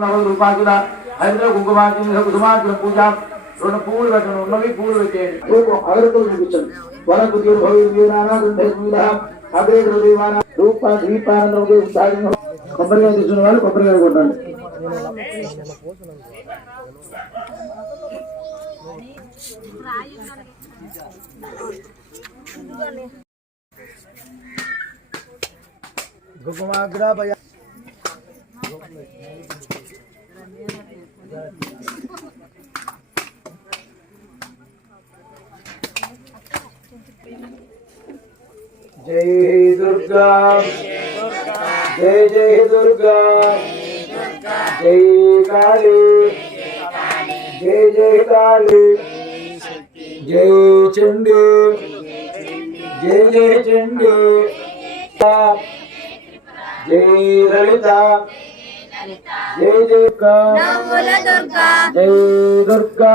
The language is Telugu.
రూపాయల హరిద్ర కుంకుమార్చన కుసుమార్చన పూజ రెండు పువ్వులు పెట్టండి ఉన్నవి పువ్వులు పెట్టేయండి అగరత్తులు చూపించండి వరకు రూప దీపానందం కొబ్బరికాయ తీసుకున్న వాళ్ళు కొబ్బరికాయ కొట్టండి కుంకుమాగ్రభయ जय दुर्गा जय जय दुर्गा जय काली जय जय काली जय चंडी जय जय चंडी जय ललिता जय जय दुर्गा जय दुर्गा